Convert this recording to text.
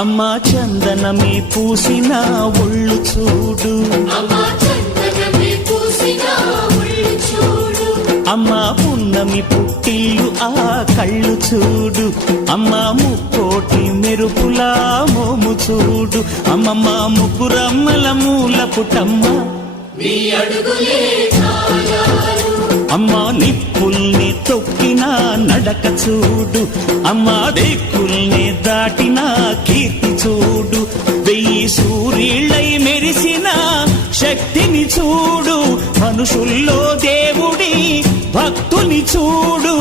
అమ్మా చందనమే పూసిన ఒళ్ళు చూడు, అమ్మా పున్నమి పుట్టిల్లు ఆ కళ్ళు చూడు, అమ్మా ముక్కోటి మెరుపులా మోము చూడు, అమ్మమ్మ ముగ్గురమ్మల మూల పుటమ్మ అమ్మా నిప్పుల్ని తొక్కిన నడక చూడు, అమ్మా దిక్కుల్ని దాటిన కీర్తి చూడు, 1000 సూర్యుళ్ళై మెరిసిన శక్తిని చూడు, మనుషుల్లో దేవుడి భక్తుని చూడు.